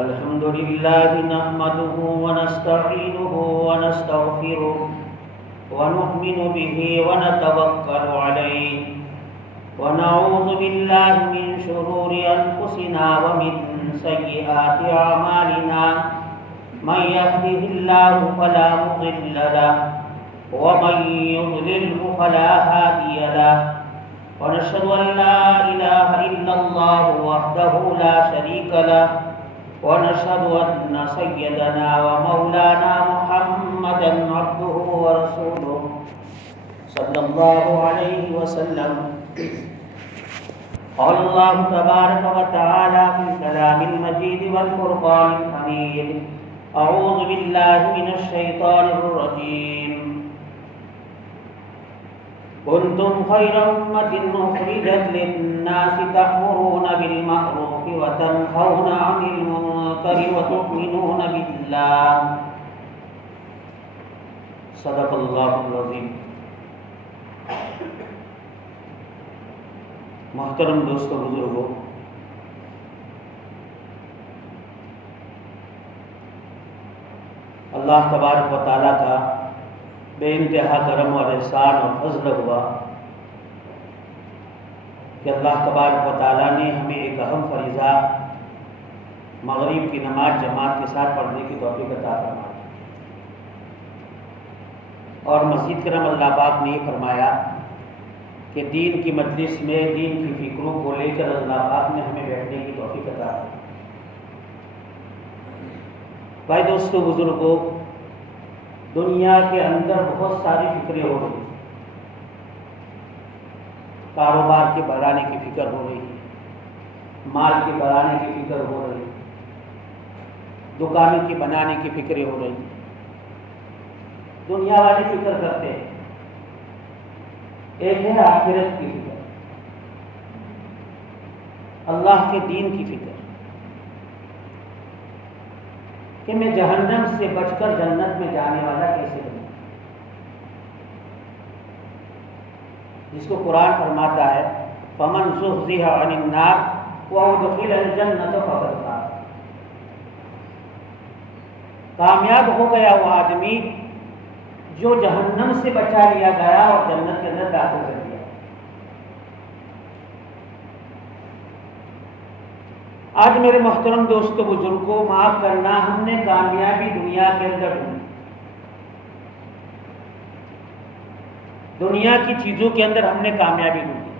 الحمد لله نحمده ونستعينه ونستغفره ونؤمن به ونتوكل عليه ونعوذ بالله من شرور أنفسنا ومن سيئات أعمالنا من يهده الله فلا مضل له ومن يضلله فلا هادي له ونشهد أن لا إله إلا الله وحده لا شريك له ونشهد أن سيدنا ومولانا محمدا عبده ورسوله صلى الله عليه وسلم. قال الله تبارك وتعالى في الكلام المجيد والفرقان الحميد: أعوذ بالله من الشيطان الرجيم. كنتم خير أمة أخرجت للناس تأمرون بالمعروف وتنهون عن المنكر وتؤمنون بالله. صدق الله العظيم. محترم دوستو بزرگوں، اللہ تبارک و تعالیٰ کا بے انتہا کرم اور احسان اور فضل ہوا کہ اللہ تبارک و تعالیٰ نے ہمیں ایک اہم فریضہ مغرب کی نماز جماعت کے ساتھ پڑھنے کی توفیق عطا فرمائی، اور مزید کرم اللہ پاک نے یہ فرمایا کہ دین کی مجلس میں دین کی فکروں کو لے کر اللہ پاک نے ہمیں بیٹھنے کی توفیق عطا فرمائی. بھائی دوستو بزرگوں، دنیا کے اندر بہت ساری فکریں ہو رہی ہیں. کاروبار کے بڑھانے کی فکر ہو رہی ہے، مال کے بڑھانے کی فکر ہو رہی ہے، دکانوں کی بنانے کی فکریں ہو رہی ہیں. دنیا والی فکر کرتے ہیں. ایک ہے آخرت کی فکر، اللہ کے دین کی فکر کہ میں جہنم سے بچ کر جنت میں جانے والا کیسے بنوں، جس کو قرآن فرماتا ہے فَمَنْ زُحْزِحَ عَنِ النَّارِ وَأُدْخِلَ الْجَنَّةَ فَقَدْ فَازَ. کامیاب ہو گیا وہ آدمی جو جہنم سے بچا لیا گیا اور جنت کے اندر داخل کر دیا. آج میرے محترم دوستو بزرگوں، معاف کرنا، ہم نے کامیابی دنیا کے اندر ڈھونڈی. دنیا کی چیزوں کے اندر ہم نے کامیابی ڈھونڈی،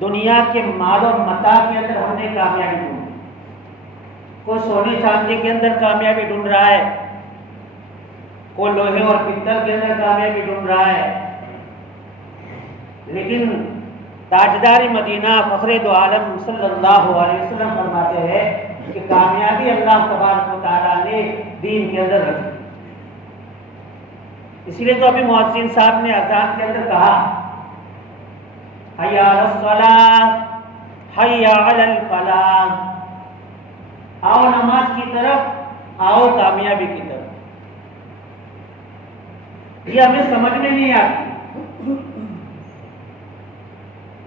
دنیا کے مال و متاع کے اندر ہم نے کامیابی ڈھونڈی. کوئی سونے چاندی کے اندر کامیابی ڈھونڈ رہا ہے، کوئی لوہے اور پتل کے اندر کامیابی ڈھونڈ رہا ہے. لیکن تاجدار مدینہ فخر دو عالم صلی اللہ علیہ وسلم فرماتے ہیں کہ کامیابی اللہ تبارک و تعالیٰ نے دین کے اندر رکھی. اس لیے تو ابھی مؤذن صاحب نے اذان کے اندر کہا حی علی الصلاۃ حی علی الفلاح، آؤ نماز کی طرف، آؤ کامیابی کی طرف. یہ ہمیں سمجھ میں نہیں آتی،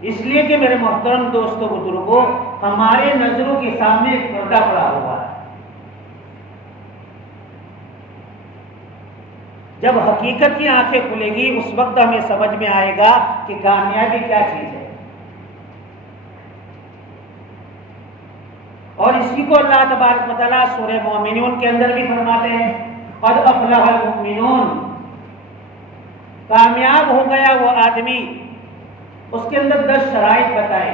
اس لیے کہ میرے محترم دوستو بزرگوں، ہمارے نظروں کے سامنے ایک پردہ پڑا ہوا ہے. جب حقیقت کی آنکھیں کھلے گی اس وقت ہمیں سمجھ میں آئے گا کہ کامیابی کیا چیز ہے. اور اسی کو اللہ تبارک و تعالیٰ سورہ مومنون کے اندر بھی فرماتے ہیں قد افلح المؤمنون. کامیاب ہو گیا وہ آدمی. اس کے اندر 10 شرائط بتائے،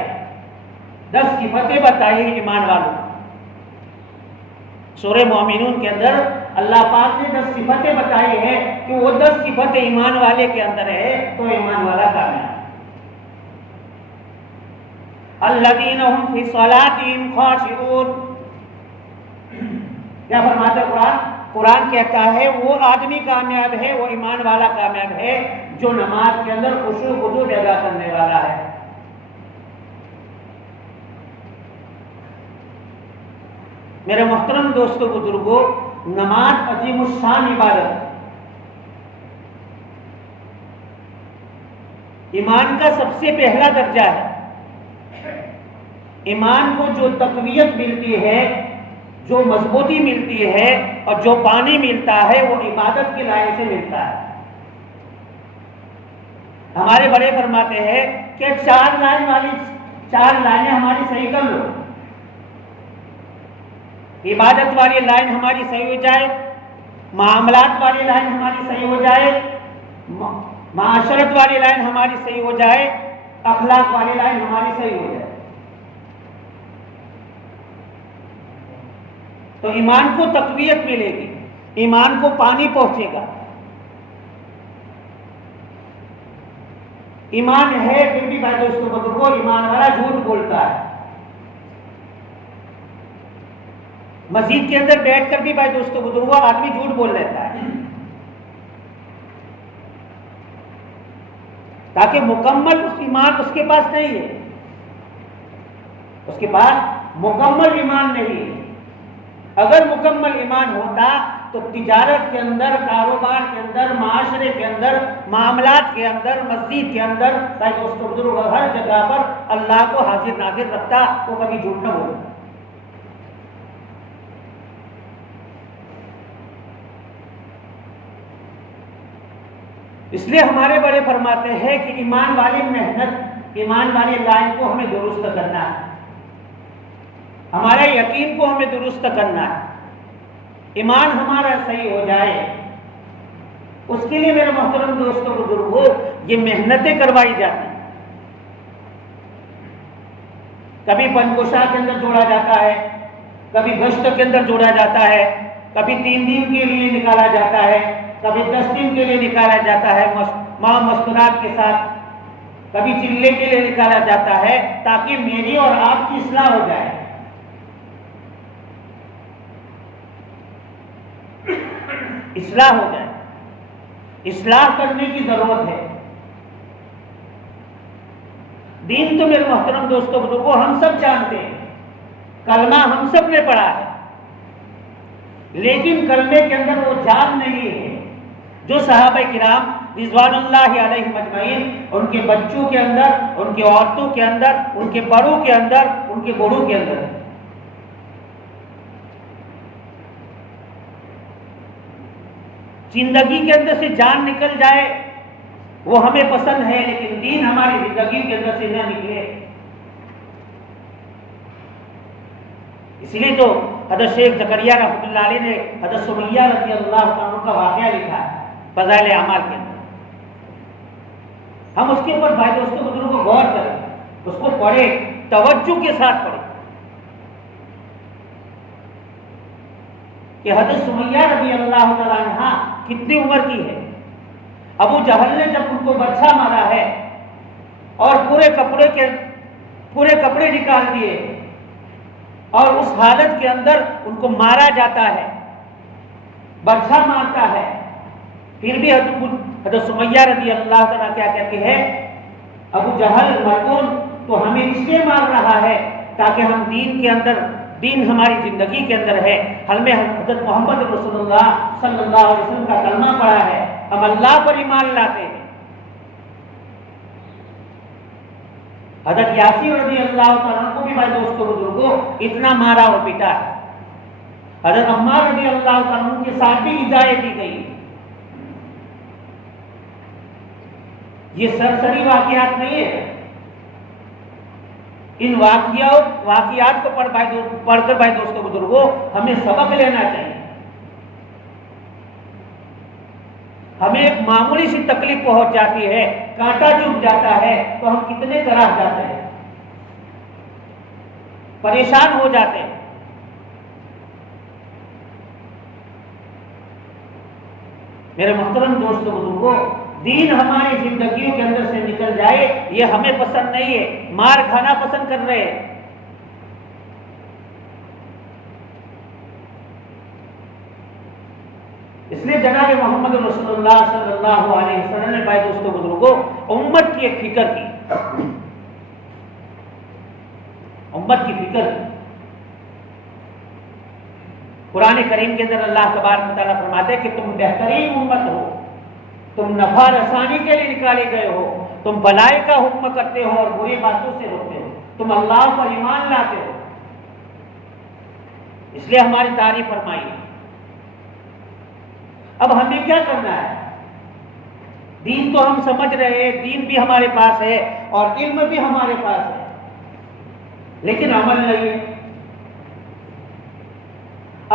10 صفتیں بتائی ایمان والوں. سورہ مومنون کے اندر اللہ پاک نے 10 صفتیں بتائی ہے کہ وہ 10 صفتیں ایمان والے کے اندر ہے تو ایمان والا کامیاب. الذین هم فی صلاتہم خاشعون. کیا فرماتا ہے قرآن؟ قرآن کہتا ہے وہ آدمی کامیاب ہے، وہ ایمان والا کامیاب ہے جو نماز کے اندر خشوع و خضوع پیدا کرنے والا ہے. میرے محترم دوستو بزرگوں، نماز عظیم الشان عبادت ہے. ایمان کا سب سے پہلا درجہ ہے. ایمان کو جو تقویت ملتی ہے، جو مضبوطی ملتی ہے اور جو پانی ملتا ہے وہ عبادت کی لائن سے ملتا ہے۔ ہمارے بڑے فرماتے ہیں کہ چار لائنیں ہماری صحیح کر لو، عبادت والی لائن ہماری صحیح ہو جائے، معاملات والی لائن ہماری صحیح ہو جائے، معاشرت والی لائن ہماری صحیح ہو جائے، اخلاق والی لائن ہماری صحیح ہو جائے، تو ایمان کو تقویت ملے گی، ایمان کو پانی پہنچے گا۔ ایمان ہے پھر بھی بھائی دوستوں بزرگوں، ایمان والا جھوٹ بولتا ہے، مسجد کے اندر بیٹھ کر بھی بھائی دوستوں بزرگوں آدمی جھوٹ بول لیتا ہے، تاکہ مکمل ایمان اس کے پاس نہیں ہے، اس کے پاس مکمل ایمان نہیں ہے۔ اگر مکمل ایمان ہوتا تو تجارت کے اندر، کاروبار کے اندر، معاشرے کے اندر، معاملات کے اندر، مسجد کے اندر، بھائی دوستوں بزرگوں ہر جگہ پر اللہ کو حاضر ناظر رکھتا، وہ کبھی جھوٹ نہ بولتا۔ اس لیے ہمارے بڑے فرماتے ہیں کہ ایمان والی محنت، ایمان والی لائن کو ہمیں درست کرنا ہے، ہمارے یقین کو ہمیں درست کرنا ہے، ایمان ہمارا صحیح ہو جائے، اس کے لیے میرے محترم دوستوں بزرگوں یہ محنتیں کروائی جاتی ہیں۔ کبھی پنکوشا کے اندر جوڑا جاتا ہے، کبھی گشت کے اندر جوڑا جاتا ہے، کبھی 3 دن کے لیے نکالا جاتا ہے، کبھی 10 دن کے لیے نکالا جاتا ہے ماں مستورات کے ساتھ، کبھی چلے کے لیے نکالا جاتا ہے تاکہ میری اور آپ کی اصلاح ہو جائے۔ اصلاح ہو جائے، اصلاح کرنے کی ضرورت ہے۔ دین تو میرے محترم دوستوں بزرگوں ہم سب جانتے ہیں، کلمہ ہم سب نے پڑھا ہے، لیکن کلمے کے اندر وہ جان نہیں ہے جو صحابہ کرام رضوان اللہ علیہم اجمعین، ان کے بچوں کے اندر، ان کی عورتوں کے اندر، ان کے بڑوں کے اندر، ان کے بوڑھوں کے اندر۔ زندگی کے اندر سے جان نکل جائے وہ ہمیں پسند ہے، لیکن دین ہماری زندگی کے اندر سے نہ نکلے۔ اس لیے تو حضرت شیخ زکریا رحمۃ اللہ علیہ نے حضرت سمیہ رضی اللہ عنہ کا واقعہ لکھا ہے فضائل اعمال کے اندر۔ ہم اس کے اوپر بھائی دوستوں بزرگوں کو غور کریں، اس کو پڑھیں، توجہ کے ساتھ پڑھیں کہ حضرت سمیہ رضی اللہ تعالیٰ عنہ کتنی عمر کی ہے۔ ابو جہل نے جب ان کو برچھا مارا ہے اور پورے کپڑے نکال دیے اور اس حالت کے اندر ان کو مارا جاتا ہے، برچھا مارتا ہے، پھر بھی حضرت سمیہ رضی اللہ تعالیٰ کیا کہتے ہیں، ابو جہل ملعون تو ہمیں اس لیے مار رہا ہے تاکہ ہم دین کے اندر، دین ہماری زندگی کے اندر ہے، ہمیں حضرت محمد رسول اللہ صلی اللہ علیہ وسلم کا کلمہ پڑھا ہے، ہم اللہ پر ایمان لاتے ہیں۔ حضرت یاسین رضی اللہ تعالیٰ کو بھی بھائی دوستوں بزرگوں اتنا مارا اور پیٹا ہے۔ حضرت عمار رضی اللہ تعالیٰ کے ساتھ بھی ایذائیں دی گئی۔ یہ سرسری واقعات نہیں ہے، ان واقعات کو پڑھ کر بھائی دوستوں بزرگوں ہمیں سبق لینا چاہیے۔ ہمیں ایک معمولی سی تکلیف پہنچ جاتی ہے، کانٹا چبھ جاتا ہے تو ہم کتنے طرح جاتے ہیں، پریشان ہو جاتے ہیں۔ میرے محترم دوستوں بزرگوں، دین ہماری زندگیوں کے اندر سے نکل جائے یہ ہمیں پسند نہیں ہے، مار کھانا پسند کر رہے ہیں۔ اس لیے جناب محمد رسول اللہ صلی اللہ علیہ وسلم نے بھائی دوستوں بزرگوں امت کی ایک فکر کی، امت کی فکر کی۔ قرآن کریم کے اندر اللہ تبارک و تعالیٰ فرماتے ہیں کہ تم بہترین امت ہو، تم نفع رسانی کے لیے نکالے گئے ہو، تم بھلائی کا حکم کرتے ہو اور بری باتوں سے روکتے ہو۔ تم اللہ پر ایمان لاتے ہو، اس لیے ہماری تعریف فرمائی۔ اب ہمیں کیا کرنا ہے؟ دین تو ہم سمجھ رہے ہیں، دین بھی ہمارے پاس ہے اور علم بھی ہمارے پاس ہے، لیکن عمل نہیں ہے۔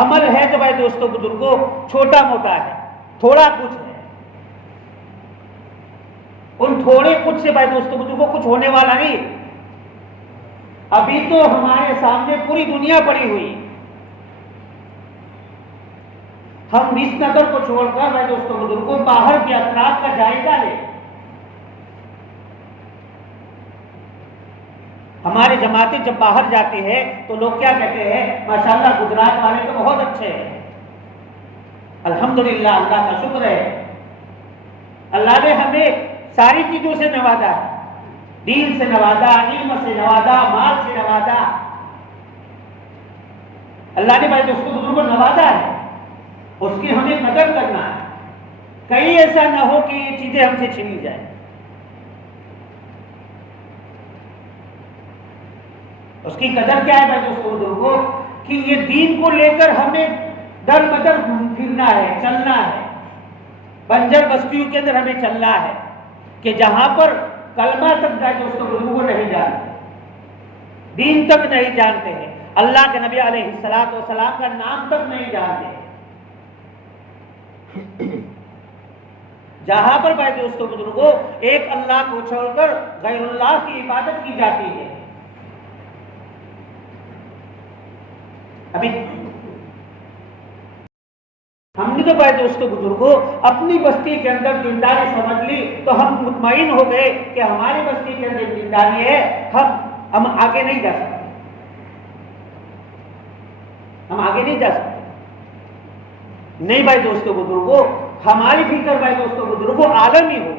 عمل ہے تو بھائی دوستوں بزرگوں چھوٹا موٹا ہے، تھوڑا کچھ ہے۔ ان تھوڑے کچھ سے بھائی دوستوں بزرگوں کچھ ہونے والا نہیں۔ ابھی تو ہمارے سامنے پوری دنیا پڑی ہوئی، ہم اس نظر کو چھوڑ کر بھائی دوستوں بزرگوں باہر کے اطراف کا جائزہ لیں۔ ہمارے جماعتیں جب باہر جاتی ہے تو لوگ کیا کہتے ہیں؟ ماشاءاللہ گجرات والے تو بہت اچھے ہیں، الحمدللہ اللہ کا شکر ہے، اللہ نے ہمیں ساری چیزوں سے نوازا، دین سے نوازا، علم سے نوازا، مال سے نوازا، اللہ نے بھائی دوستوں بزرگوں کو نوازا ہے، اس کی ہمیں قدر کرنا ہے۔ کہیں ایسا نہ ہو کہ یہ چیزیں ہم سے چھینی جائیں۔ اس کی قدر کیا ہے بھائی دوستوں بزرگوں؟ کہ یہ دین کو لے کر ہمیں در بدر پھرنا ہے، چلنا ہے، بنجر بستیوں کے اندر ہمیں چلنا ہے کہ جہاں پر کلمہ تک بھائی دوستوں بزرگوں نہیں جانتے، دین تک نہیں جانتے ہیں، اللہ کے نبی علیہ الصلوۃ والسلام کا نام تک نہیں جانتے، جہاں پر بھائی دوستوں بزرگوں ایک اللہ کو چھوڑ کر غیر اللہ کی عبادت کی جاتی ہے۔ ابھی ہم نے تو بھائی دوستوں بزرگوں اپنی بستی کے اندر دینداری سمجھ لی تو ہم مطمئن ہو گئے کہ ہماری بستی کے اندر دینداری ہے، ہم آگے نہیں جا سکتے، ہم آگے نہیں جا سکتے۔ نہیں بھائی دوستوں بزرگوں، ہماری فکر بھائی دوستوں بزرگوں عالمی ہو۔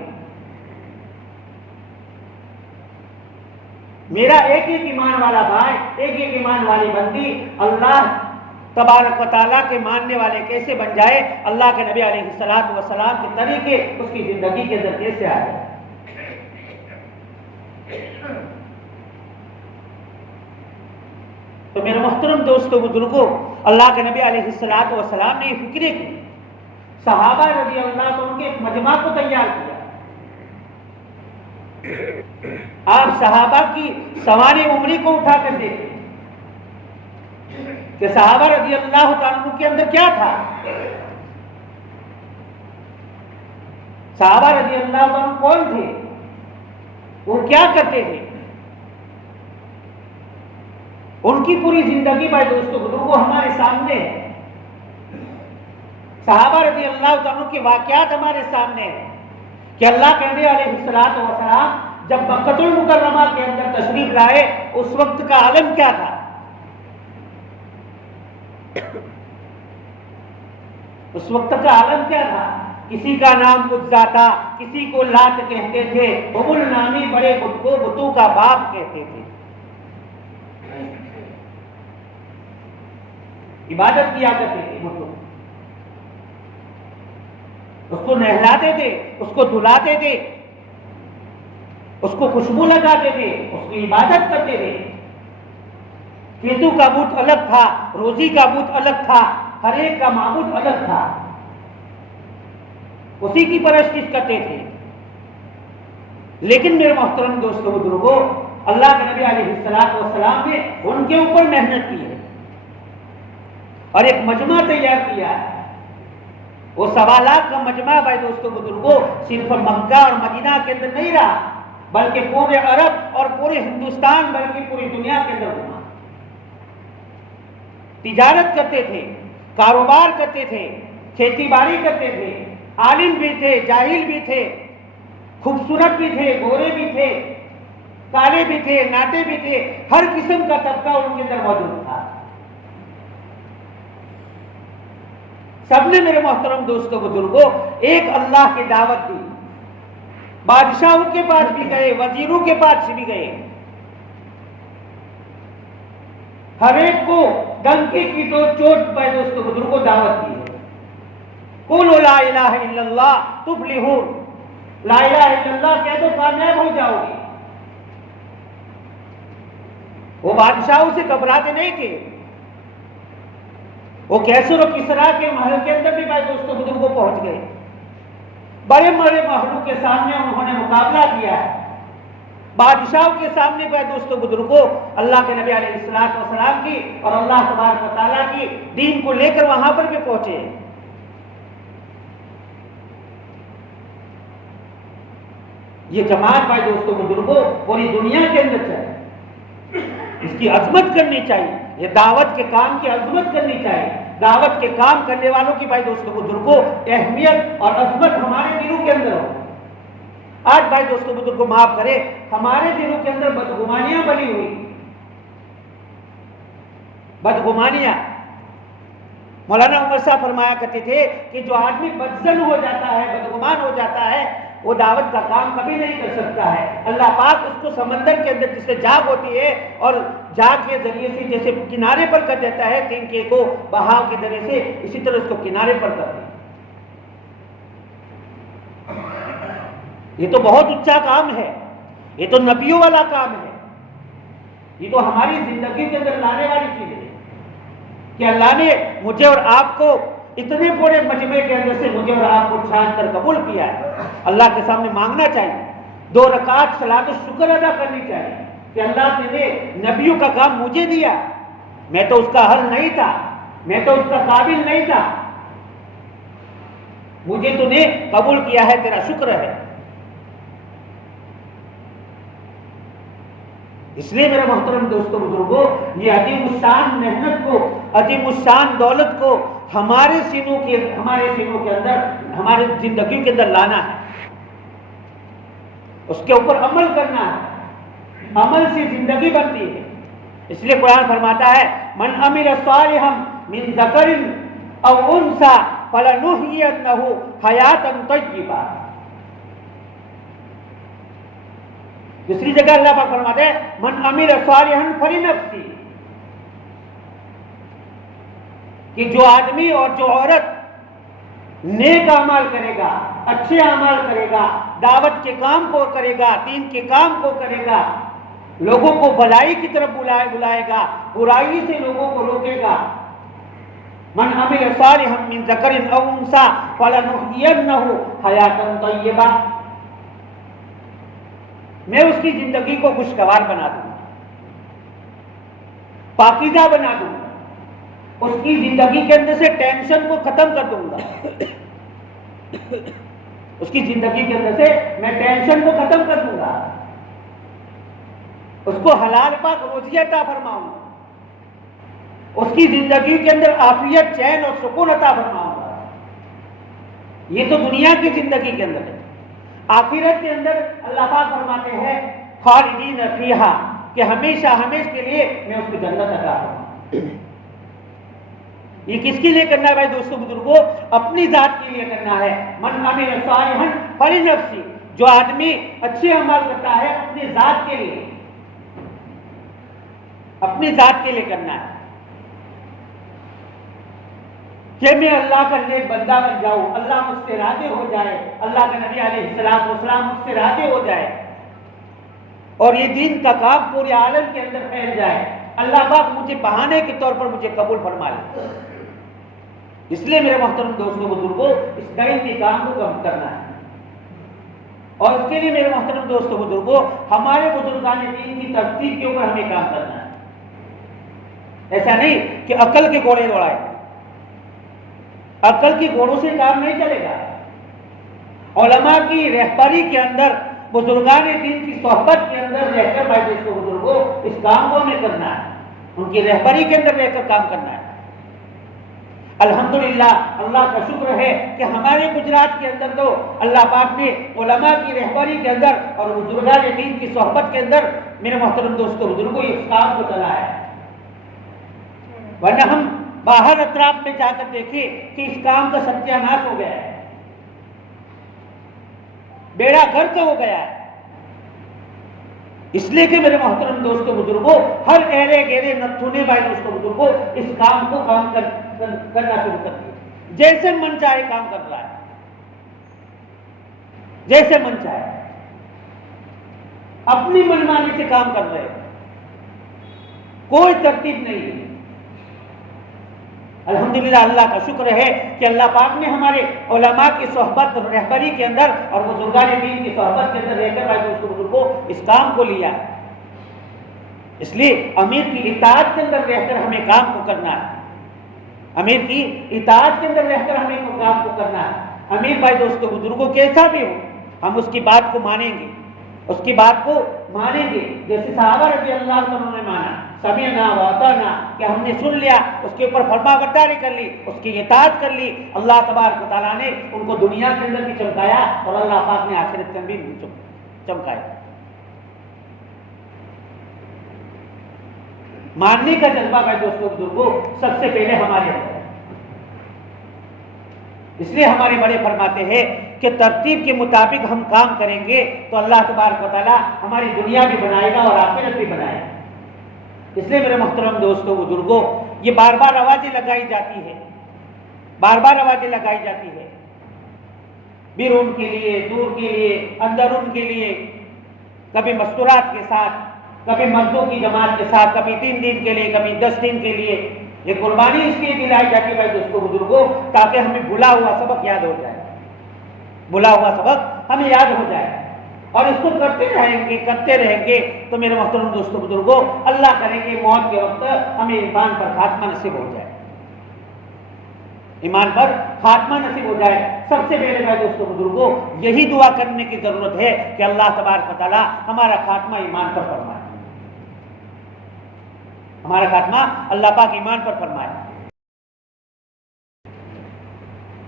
میرا ایک ایک ایمان والا بھائی، ایک ایک ایمان والی بندی اللہ تبارک و تعالیٰ کے ماننے والے کیسے بن جائے، اللہ کے نبی علیہ الصلوۃ والسلام کے طریقے اس کی زندگی کے اندر کیسے آ جائے۔ تو میرے محترم دوستوں بزرگوں، اللہ کے نبی علیہ الصلوۃ والسلام نے یہ فکرے کی، صحابہ رضی اللہ عنہ کے ایک مجمع کو تیار کیا۔ آپ صحابہ کی سواری عمری کو اٹھا کر دیکھیں کہ صحابہ رضی اللہ تعالیٰ کے اندر کیا تھا۔ صحابہ رضی اللہ تعالیٰ کون تھے، وہ کیا کرتے تھے، ان کی پوری زندگی بھائی دوستوں بزرگوں ہمارے سامنے ہے۔ صحابہ رضی اللہ تعالیٰ کے واقعات ہمارے سامنے ہیں کہ اللہ کے نبی علیہ الصلوۃ والسلام جب مکہ المکرمہ کے اندر تشریف لائے اس وقت کا عالم کیا تھا۔ اس وقت کا عالم کیا تھا؟ کسی کا نام عزا تھا، کسی کو لات کہتے تھے، حبل نامی بڑے بت کو بتوں کا باپ کہتے تھے، عبادت کیا کرتے تھے بتوں، اس کو نہلاتے تھے، اس کو دھلاتے تھے، اس کو خوشبو لگاتے تھے، اس کی عبادت کرتے تھے۔ کیتو کا بت الگ تھا، روزی کا بت الگ تھا، ہر ایک کا معبود الگ تھا، اسی کی پرستش کرتے تھے۔ لیکن میرے محترم دوستوں بزرگوں، اللہ کے نبی علیہ الصلوۃ والسلام نے ان کے اوپر محنت کی ہے اور ایک مجمع تیار کیا ہے۔ وہ 1.25 لاکھ کا مجمع بھائی دوستوں بزرگوں صرف مکہ اور مدینہ کے اندر نہیں رہا، بلکہ پورے عرب اور پورے ہندوستان بلکہ پوری دنیا کے اندر گھوما۔ تجارت کرتے تھے، کاروبار کرتے تھے، کھیتی باڑی کرتے تھے، عالم بھی تھے، جاہل بھی تھے، خوبصورت بھی تھے، گورے بھی تھے، کالے بھی تھے، ناٹے بھی تھے، ہر قسم کا طبقہ ان کے اندر موجود تھا۔ سب نے میرے محترم دوستوں بزرگوں ایک اللہ کی دعوت دی، بادشاہوں کے پاس بھی گئے، وزیروں کے پاس بھی گئے، ہر ایک کو ڈنکی کی دو چوٹ پہ دوستوں بزرگوں دعوت دی ہے۔ قولوا لا الہ الا اللہ تفلحون، لا الہ الا اللہ کہہ دو کامیاب ہو جاؤ گے۔ وہ بادشاہوں سے گھبراتے نہیں تھے، وہ کیسر و کسرا کے محل کے اندر بھی بھائی دوستوں بزرگوں پہنچ گئے، بڑے بڑے محلوں کے سامنے انہوں نے مقابلہ کیا ہے، بادشاہوں کے سامنے بھائی دوستوں بزرگوں اللہ کے نبی علیہ الصلوۃ والسلام کی اور اللہ تبارک و تعالیٰ کی دین کو لے کر وہاں پر بھی پہنچے۔ یہ جماعت بھائی دوستوں بزرگوں پوری دنیا کے اندر چاہیے، اس کی عظمت کرنی چاہیے، یہ دعوت کے کام کی عظمت کرنی چاہیے، دعوت کے کام کرنے والوں کی بھائی دوستوں بزرگوں اہمیت اور عظمت ہمارے دلوں کے اندر ہو۔ آج بھائی دوستوں بزرگوں معاف کرے، ہمارے دلوں کے اندر بدگمانیاں بنی ہوئی، بدگمانیاں۔ مولانا عمر صاحب فرمایا کرتے تھے کہ جو آدمی بدظن ہو جاتا ہے، بدگمان ہو جاتا ہے، وہ دعوت کا کام کبھی نہیں کر سکتا ہے۔ اللہ پاک اس کو سمندر کے اندر جس سے جاگ ہوتی ہے اور جاگ کے ذریعے سے جیسے کنارے پر کر دیتا ہے تینکے کو بہاؤ کے ذریعے سے، اسی طرح اس کو کنارے پر کر دے۔ یہ تو بہت اونچا کام ہے، یہ تو نبیوں والا کام ہے، یہ تو ہماری زندگی کے اندر لانے والی چیز ہے کہ اللہ نے مجھے اور آپ کو اتنے بڑے مجمع کے اندر سے مجھے اور آپ کو چھان کر قبول کیا ہے۔ اللہ کے سامنے مانگنا چاہیے، 2 رکعت صلاۃ الشکر ادا کرنی چاہیے کہ اللہ نے نبیوں کا کام مجھے دیا، میں تو اس کا حل نہیں تھا، میں تو اس کا قابل نہیں تھا، مجھے تو نے قبول کیا ہے، تیرا شکر ہے۔ اس لیے میرے محترم دوستوں بزرگوں، یہ عظیم الشان محنت کو، عظیم الشان دولت کو ہمارے سینوں کے اندر، ہمارے زندگی کے اندر لانا ہے، اس کے اوپر عمل کرنا ہے، عمل سے زندگی بنتی ہے۔ اس لیے قرآن فرماتا ہے من عمل صالحا من ذکر او انثى فلنحيينه حیاتا طیبہ۔ دوسری جگہ اللہ پاک فرماتے ہیں من عمل صالحا فلنفسه، کہ جو آدمی اور جو عورت نیک اعمال کرے گا، اچھے اعمال کرے گا، دعوت کے کام کو کرے گا، دین کے کام کو کرے گا، لوگوں کو بھلائی کی طرف بلائے گا، برائی سے لوگوں کو روکے گا، من عمل صالحا من ذکر او انثى فلنحيينه حیاتا طیبہ، میں اس کی زندگی کو خوشگوار بنا دوں گا، پاکیزہ بنا دوں گا، اس کی زندگی کے اندر سے ٹینشن کو ختم کر دوں گا، اس کی زندگی کے اندر سے میں ٹینشن کو ختم کر دوں گا، اس کو حلال پاک روزی عطا فرماؤں گا، اس کی زندگی کے اندر عافیت، چین اور سکون عطا فرماؤں گا۔ یہ تو دنیا کی زندگی کے اندر ہے۔ آخرت کے اندر اللہ پاک فرماتے ہیں خالدین فیہا، کہ ہمیشہ ہمیشہ کے لیے میں اس کو جنت عطا کروں۔ یہ کس کے لیے کرنا ہے بھائی دوستوں بزرگوں؟ اپنی ذات کے لیے کرنا ہے۔ من عمل صالحا فلنفسہ، جو آدمی اچھے عمل کرتا ہے اپنی ذات کے لیے، اپنی ذات کے لیے کرنا ہے کہ میں اللہ کا نیک بندہ بن جاؤں، اللہ مجھ سے راضی ہو جائے، اللہ کے نبی علیہ الصلوۃ والسلام مجھ سے راضی ہو جائے، اور یہ دین کا کام پورے عالم کے اندر پھیل جائے، اللہ پاک مجھے بہانے کے طور پر مجھے قبول فرما لے۔ اس لیے میرے محترم دوستوں بزرگوں، اس دین کے کام کو کم کرنا ہے، اور اس کے لیے میرے محترم دوستوں بزرگوں ہمارے بزرگان دین کی ترتیب کے اوپر ہمیں کام کرنا ہے۔ ایسا نہیں کہ عقل کے گھوڑے دوڑائے، عقل کی گھوڑوں سے کام نہیں چلے گا۔ علماء کی رہبری کے اندر، بزرگان دین کی صحبت کے اندر رہ کر بھائی دوستوں بزرگوں اس کام کو ہمیں کرنا ہے، ان کی رہبری کے اندر رہ کر کام کرنا ہے۔ الحمدللہ اللہ کا شکر ہے کہ ہمارے گجرات کے اندر تو اللہ پاک نے علماء کی رہبری کے اندر اور بزرگان دین کی صحبت کے اندر میرے محترم دوستوں بزرگوں اس کام کو چلایا ہے، ورنہ ہم باہر اطراف میں جا کر دیکھیں کہ اس کام کا ستیہ ناش ہو گیا ہے، بیڑا غرق ہو گیا ہے۔ اس لیے کہ میرے محترم دوستوں بزرگوں ہر ایرے گیرے نتھونے بھائی دوستوں بزرگوں اس کام کو کرنا شروع کر دیا، جیسے من چاہے کام کر رہا ہے، جیسے من چاہے اپنی منمانی سے کام کر رہے ہیں۔ کوئی ترتیب نہیں ہے۔ الحمدللہ اللہ کا شکر ہے کہ اللہ پاک نے ہمارے علماء کی صحبت رہبری کے اندر اور بزرگان دین کی صحبت کے اندر رہ کر بھائی دوستوں بزرگوں اس کام کو لیا ہے۔ اس لیے امیر کی اطاعت کے اندر رہ کر ہمیں کام کو کرنا ہے، امیر کی اطاعت کے اندر رہ کر ہمیں کام کو کرنا ہے۔ امیر بھائی دوستوں بزرگوں کیسا بھی ہو ہم اس کی بات کو مانیں گے، اس کی بات کو مانیں گے، جیسے صحابہ رضی اللہ عنہ نے مانا، سمعنا واطعنا، کہ ہم نے سن لیا، اس کے اوپر فرما برداری کر لی، اس کی اطاعت کر لی۔ اللہ تبارک و تعالیٰ نے ان کو دنیا کے اندر بھی چمکایا اور اللہ پاک نے آخرت کے اندر بھی چمکایا۔ ماننے کا جذبہ بھائی دوستوں بزرگوں سب سے پہلے ہمارے اندر ہے۔ اس لیے ہمارے بڑے فرماتے ہیں کہ ترتیب کے مطابق ہم کام کریں گے تو اللہ تبارک و تعالیٰ ہماری دنیا بھی بنائے گا اور آخرت بھی بنائے گا۔ اس لیے میرے محترم دوستوں بزرگوں یہ بار بار آوازیں لگائی جاتی ہے، بار بار آوازیں لگائی جاتی ہے، بیرون کے لیے، دور کے لیے، اندرون کے لیے، کبھی مستورات کے ساتھ، کبھی مردوں کی جماعت کے ساتھ، کبھی 3 دن کے لیے، کبھی 10 دن کے لیے۔ یہ قربانی اس لیے دلائی جاتی ہے بھائی دوستوں بزرگوں تاکہ ہمیں بھلا ہوا سبق یاد ہو جائے، بھلا ہوا سبق ہمیں یاد ہو جائے، اور اس کو کرتے رہیں گے تو میرے محترم دوستوں بزرگوں اللہ کرے کہ موت کے وقت ہمیں ایمان پر خاتمہ نصیب ہو جائے، ایمان پر خاتمہ نصیب ہو جائے۔ سب سے پہلے بھائی دوستوں بزرگوں یہی دعا کرنے کی ضرورت ہے کہ اللہ تبارک و تعالیٰ ہمارا خاتمہ ایمان پر فرمائے، ہمارا خاتمہ اللہ پاک ایمان پر فرمائے۔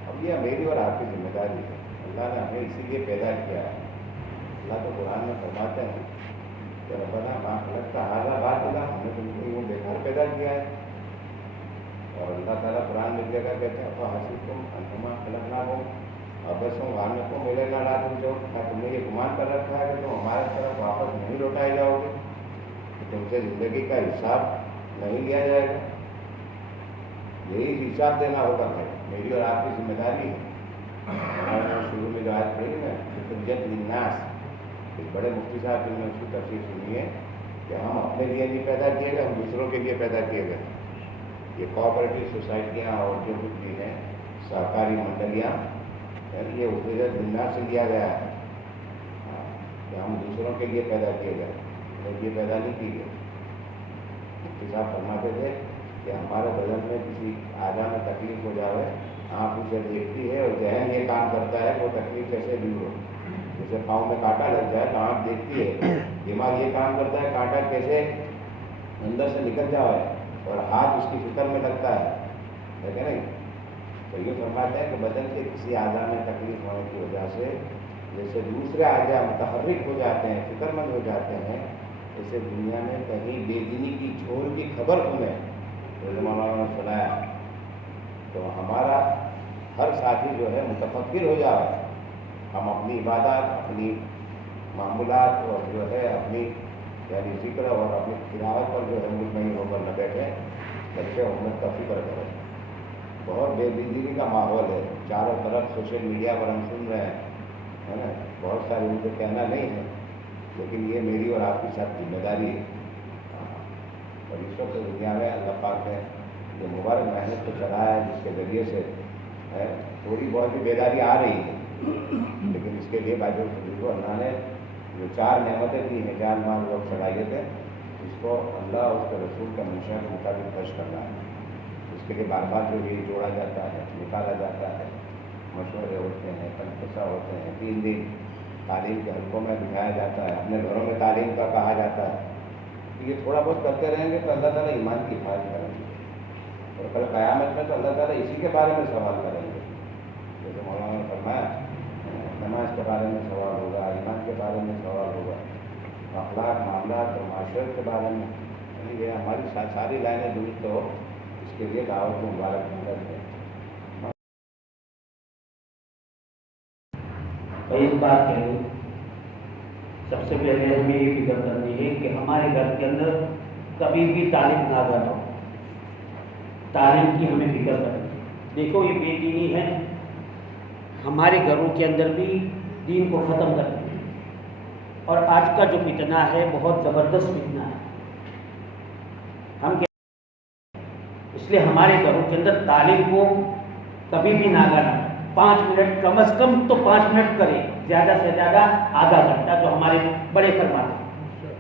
اب یہ میری اور آپ کی ذمہ داری ہے، اللہ نے ہمیں اسی لیے پیدا کیا ہے۔ اللہ تو قرآن میں فرماتے ہیں کہ ربنا ما خلقت ھذا باطلا، ہم نے تم کو یوں بیکار پیدا کیا ہے۔ اور اللہ تعالیٰ قرآن میں جگہ کہتے ہیں افحسبتم انما خلقناکم عبثا وانکم الینا لا ترجعون، کیا تم نے یہ گمان کر رکھا ہے کہ تم ہمارے طرف واپس نہیں لوٹائے جاؤ گے، کہ تم سے زندگی کا حساب نہیں لیا جائے گا؟ یہی حساب دینا ہوگا بھائی، میری اور آپ کی ذمہ داری ہے۔ شروع میں جو آیت پڑھی نا فطریت للناس، ایک بڑے مفتی صاحب جن نے اس کی تفسیر سنی ہے کہ ہم اپنے لیے نہیں پیدا کیے گئے، ہم دوسروں کے لیے پیدا کیے گئے۔ یہ کوآپریٹو سوسائٹیاں اور جو کچھ بھی ہیں سہکاری منڈلیاں، یہ فطریت للناس سے لیا گیا ہے کہ ہم دوسروں کے لیے پیدا کیے گئے، لیکن یہ پیدا نہیں کی گئے۔ مفتی صاحب فرماتے تھے کہ ہمارے بدن میں کسی اعضاء میں تکلیف ہو جائے، آنکھ اسے دیکھتی ہے اور ذہن یہ کام کرتا ہے کہ وہ تکلیف کیسے دور ہو۔ جیسے پاؤں میں کانٹا لگ جائے تو آنکھ دیکھتی ہے، دماغ یہ کام کرتا ہے کانٹا کیسے اندر سے نکل جائے، اور ہاتھ اس کی فکر میں لگتا ہے کہ نہیں؟ تو یہ فرماتا ہے کہ بدن کے کسی اعضاء میں تکلیف ہونے کی وجہ سے جیسے دوسرے اعضاء متحرک ہو جاتے ہیں، فکر مند ہو جاتے ہیں، جیسے دنیا میں کہیں بے دینی کی جھول کی خبر سنیں مولانا نے سنایا تو ہمارا ہر ساتھی جو ہے متفکر ہو جائے، ہم اپنی عبادات، اپنی معمولات اور جو ہے اپنی یعنی ذکر اور اپنی تلاوت پر جو ہے مطمئن ہو کر نہ بیٹھیں، بلکہ امت کا فکر کریں۔ بہت بے دینی کا ماحول ہے، چاروں طرف سوشل میڈیا پر ہم سن رہے ہیں، ہے نا، بہت سارے ان کو کہنا نہیں ہے، لیکن یہ میری اور آپ کی سب ذمہ داری ہے۔ اور اس وقت دنیا میں اللہ پاک نے جو مبارک محنت کو چلایا ہے، جس کے ذریعے سے تھوڑی بہت بھی بیداری آ رہی ہے، لیکن اس کے لیے باقی اللہ نے جو 4 نعمتیں دی ہیں، جان مال وقت صلاحیتیں، اس کو اللہ اور اس کے رسول کا منشا کے مطابق خرچ کرنا ہے۔ اس کے لیے بار بار جو یہ جوڑا جاتا ہے، نکالا جاتا ہے، مشورے ہوتے ہیں، تنقصہ ہوتے ہیں، 3 دن تعلیم کے حلقوں میں بٹھایا جاتا ہے، اپنے گھروں میں تعلیم کا کہا جاتا ہے۔ یہ تھوڑا بہت کرتے رہیں گے تو اللہ تعالیٰ ایمان کی حفاظت کریں گے، اور کل قیامت میں تو اللہ تعالیٰ اسی کے بارے میں سوال کریں گے، جیسے مولانا نے فرمایا نماز کے بارے میں سوال ہوگا، ایمان کے بارے میں سوال ہوگا، اخلاق، معاملات اور معاشرت کے بارے میں، یعنی یہ ہماری ساری لائنیں درست ہو، اس کے لیے دعوت کو مبارک مدد ہے۔ ایک بات کہہ لوں، سب سے پہلے ہمیں یہ فکر کرنی ہے کہ ہمارے گھر کے اندر کبھی بھی تعلیم نہ نہ ہو، تعلیم کی ہمیں فکر کرنی ہے۔ دیکھو یہ بے دینی ہے، ہمارے گھروں کے اندر بھی دین کو ختم کر دیا، اور آج کا جو فتنہ ہے بہت زبردست فتنہ ہے۔ ہم کیا، اس لیے ہمارے گھروں کے اندر تعلیم کو کبھی بھی نہ کرنا، 5 منٹ کم از کم تو 5 منٹ کریں، زیادہ سے زیادہ آدھا گھنٹہ جو ہمارے بڑے فرماتے ہیں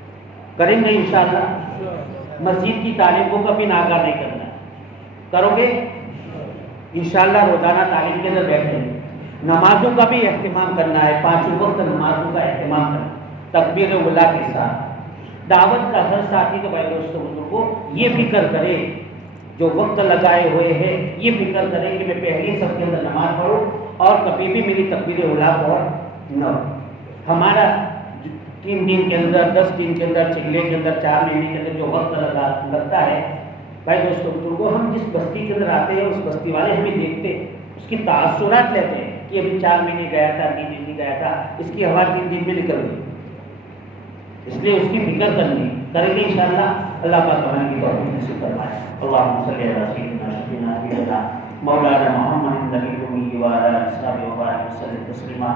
کریں گے انشاءاللہ۔ مسجد کی تعلیم کو کبھی ناکار نہیں کرنا، کرو گے انشاءاللہ روزانہ تعلیم کے اندر بیٹھیں گے۔ نمازوں کا بھی اہتمام کرنا ہے، 5 وقت نمازوں کا اہتمام کرنا تکبیر اولیٰ کے ساتھ۔ دعوت کا ہر ساتھی تو بھائی دوستوں بزرگوں یہ فکر کرے، جو وقت لگائے ہوئے ہیں یہ فکر کریں کہ میں پہلی صف کے اندر نماز پڑھوں اور کبھی بھی میری تکبیر اولیٰ کو نہ ہو۔ ہمارا 3 دن کے اندر، 10 دن کے اندر، چلے کے اندر، 4 مہینے کے اندر جو وقت لگتا ہے بھائی دوستوں بزرگوں، ہم جس بستی کے اندر آتے ہیں اس بستی والے ہمیں دیکھتے ہیں، اس کی تاثرات لیتے ہیں کہ ابھی 4 مہینے گیا تھا، 3 دن گیا تھا، اس کی ہوا 3 دن میں نکل گئی، اس لیے اس کی فکر کریں گے انشاءاللہ۔ اللہ پاک ہمیں کی توفیق نصیب فرمائے۔ اللہم صلی علی سیدنا شفیعنا حبیبنا مولانا محمد النبی الأمی وعلی آلہ وصحبہ وبارک وسلم تسلیما۔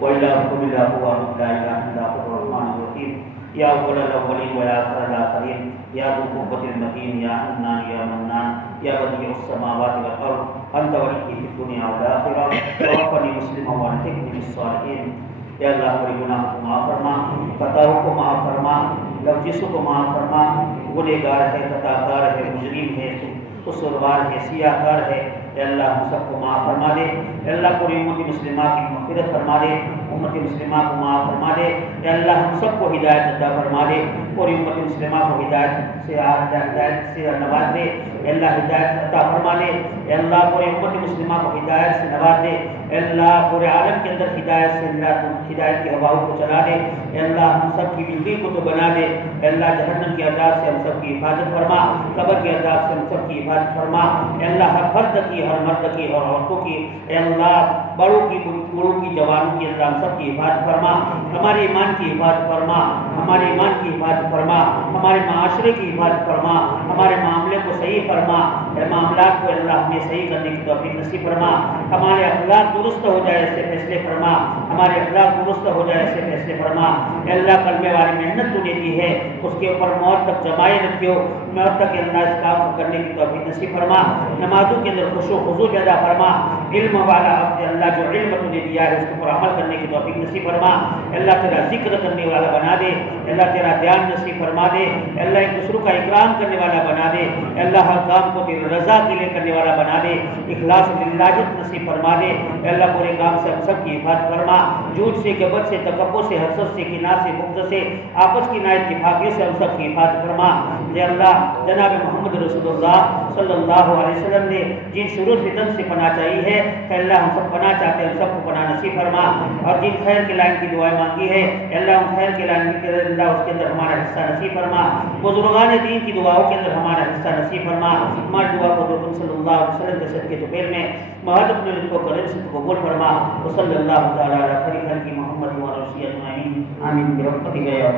وإلهكم إله واحد لا إله إلا هو الرحمن الرحيم يا أول الأولين ويا آخر الآخرين يا ذو القوة المتين يا حنان يا منان يا بديع السماوات والأرض أنت ولي في الدنيا والآخرة توفني مسلما والحقني بالصالحين۔ یا اللہ ہمارے گناہ کو معاف فرما، خطاؤں کو معاف فرما، لفظوں کو معاف فرما، گنہگار ہے، خطا کار ہے، مجرم ہے، قصوروار ہے، سیاہ کار ہے، اے اللہ ہم سب کو معاف فرما دے۔ اے اللہ پوری امت مسلمہ کی مغفرت فرما دے، امت مسلمہ کو معاف فرما دے۔ اے اللہ ہم سب کو ہدایت عطا فرما دے، پوری امت مسلمہ کو ہدایت سے نواز دے۔ اے اللہ ہدایت عطا فرما دے، اے اللہ پوری امت مسلمہ کو ہدایت سے نواز دے۔ اے اللہ پورے عالم کے اندر ہدایت کی ہواؤں کو چلا دے۔ اے اللہ ہم سب کی زندگی کو تو بنا دے۔ اے اللہ جہنم کے عذاب سے ہم سب کی حفاظت فرما، قبر کے عذاب سے ہم سب کی حفاظت فرما۔ اے اللہ ہر فرد کی، ہر مرد کی اور عورتوں کی، اے اللہ بڑوں کی، بوڑھوں کی، جوانوں کی، اللہ ہم سب کی حفاظت فرما، ہمارے ایمان کی حفاظت فرما، ہمارے ایمان کی حفاظت فرما، ہمارے معاشرے کی حفاظت فرما، ہمارے معاملے کو صحیح فرما، اے معاملات کو اللہ ہمیں صحیح کرنے کی توفیق نصیب فرما، ہمارے اخلاق درست ہو جائے ایسے فیصلے فرما، ہمارے اخلاق درست ہو جائے ایسے فیصلے فرما۔ اے اللہ کلمے والی محنت تو نے دی ہے، اس کے اوپر موت تک جمائے رکھیو، موت تک اللہ اس کام کو کرنے کی توفیق نصیب فرما، نمازوں کے اندر خشوع و خضوع پیدا فرما، علم والا عبد اللہ جو علم تو نے دیا ہے اس کے اوپر عمل کرنے کی توفیق نصیب فرما۔ اے اللہ تیرا ذکر کرنے والا بنا دے، اے اللہ تیرا دھیان نصیب فرما دے، اے اللہ ایک دوسروں کا اکرام کرنے والا بنا دے، اے اللہ ہر کام کو تیری رضا کے لیے کرنے والا بنا دے، اخلاص للہیت نصیب فرما دے۔ اے اللہ پورے کام سے ہم سب کی حفاظت فرما، جھوٹ سے، غیبت سے، تکبر سے، حسد سے، کینہ سے، بغض سے، آپس کی نااتفاقی سے ہم سب کی حفاظت فرما۔ اے اللہ جناب محمد رسول اللہ صلی اللہ علیہ وسلم نے جن شرور فتن سے پناہ چاہی ہے، اے اللہ ہم سب پناہ چاہتے ہیں، ہم سب کو پناہ نصیب فرما، اور جن خیر کے لائن کی دعائیں مانگی ہے اے اللہ ان خیر کے لائن کے اندر اللہ اس کے اندر ہمارا حصہ نصیب فرما، بزرگان دین کی دعاؤں کے اندر ہمارا حصہ نصیب فرما، ہماری دعا کو درود صلی اللہ علیہ وسلم کے صدقے دوپہر میں محض اپنے لطف و کرم سے قبول فرما، وصلی اللہ تعالی علی خیر خلق محمد و علی آلہ اجمعین، آمین برحمتک یا